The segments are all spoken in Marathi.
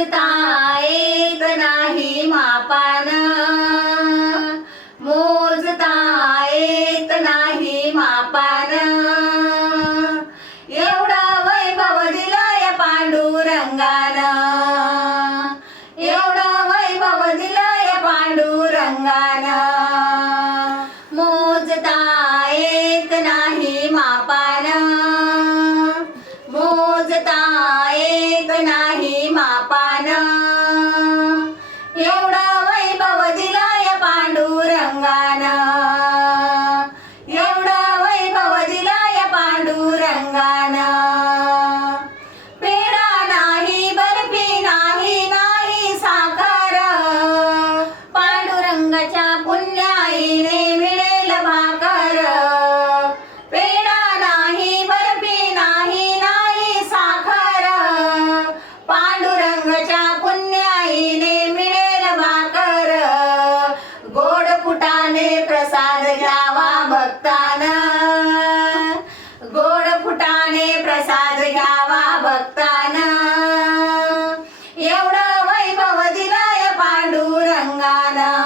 मोजता येत नाही मापान, मोजता येत नाही मापान, एवढं वैभव दिलंय पांडुरंगानं, एवढं वैभव दिलंय पांडुरंगानं, मोजता येत नाही मापान, मोजता येत नाही मापान, एवढं वैभव दिलंय पांडुरंगानं, एवढं वैभव दिलंय पांडुरंगानं. पेढा नाही, बर्फी नाही, नाही साखर, पांडुरंगाच्या पुण्याईने मिळेल भाकर. पेढा नाही, बर्फी नाही, नाही साखर, पांडुरंगाच्या पुण्याईने मिळेल भाकर. गोड फुटाने प्रसाद घ्यावा भक्तानं, गोड फुटाने प्रसाद घ्यावा भक्तानं, एवढं वैभव दिलंय पांडुरंगानं.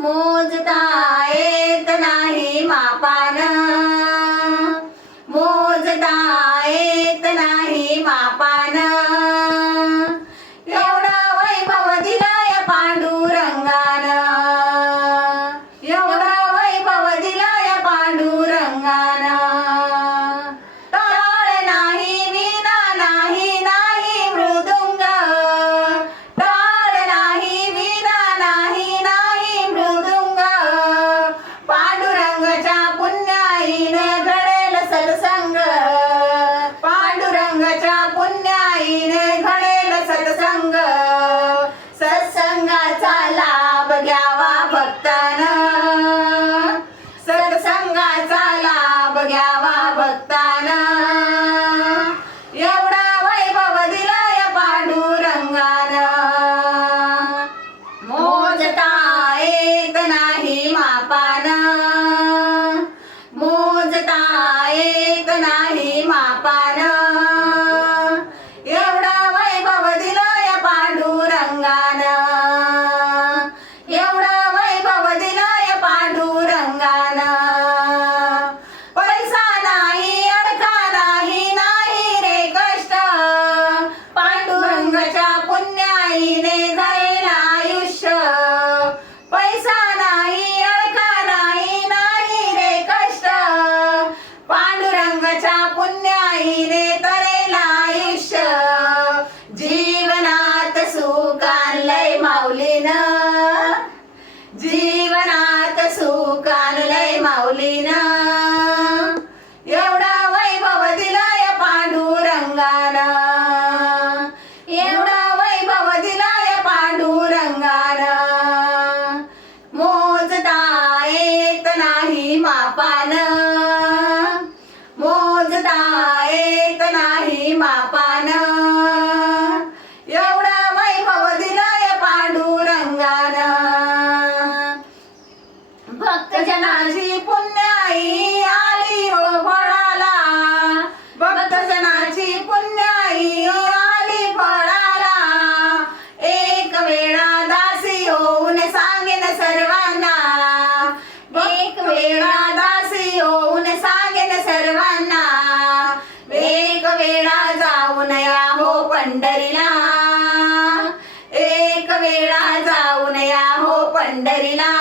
मोजता येत नाही मापान, मोजता येत नाही मापान, एवढं वैभव दिलंय पांडुरंगानं, एवढं वैभव दिलंय पांडुरंगानं. टाळ नाही, वीणा नाही, नाही मृदुंग, टाळ नाही, वीणा नाही, नाही मृदुंग, पांडुरंगाच्या पुण्याईने घडेल सत्संग, पांडुरंगाच्या पुण्याईने घडेल सत्संग. सत्संगाचा लाभ घ्यावा भक्तानं, सत्संगाचा लाभ घ्यावा भक्तानं, एवढं वैभव दिलंय पांडुरंगानं. मोजता येत नाही मापान, मोजता येत नाही मापान, एवढं वैभव दिलंय पांडुरंगानं, एवढं वैभव दिलंय पांडुरंगानं. पैसा नाही, अडका नाही, नाही रे कष्ट, पांडुरंगाच्या पुण्याईने जाईल आयुष्य. पैसा नाही, अडका नाही, नाही रे कष्ट, पांडुरंगाच्या पुण्याईने तरेल आयुष्य. जीवनात सुख आणलंय माऊलीनं, जीवनात सुख आणलंय माऊलीनं, एवढं वैभव दिलंय पांडुरंगानं, एवढं वैभव दिलंय पांडुरंगानं. मोजता येत नाही मापान, मोजता येत नाही मापान, एवढं वैभव दिलंय पांडुरंगानं. भक्तजनाची पुण्याई आली हो फळाला, भक्तजनाची पुण्याई आली फळाला. एक वेळा दासी होऊन सांगेन सर्वांना, एक वेळा दासी होऊन सांगेन सर्वांना. एक वेळा जाऊन या हो पंढरीला, एक वेळा जाऊन या हो पंढरीला.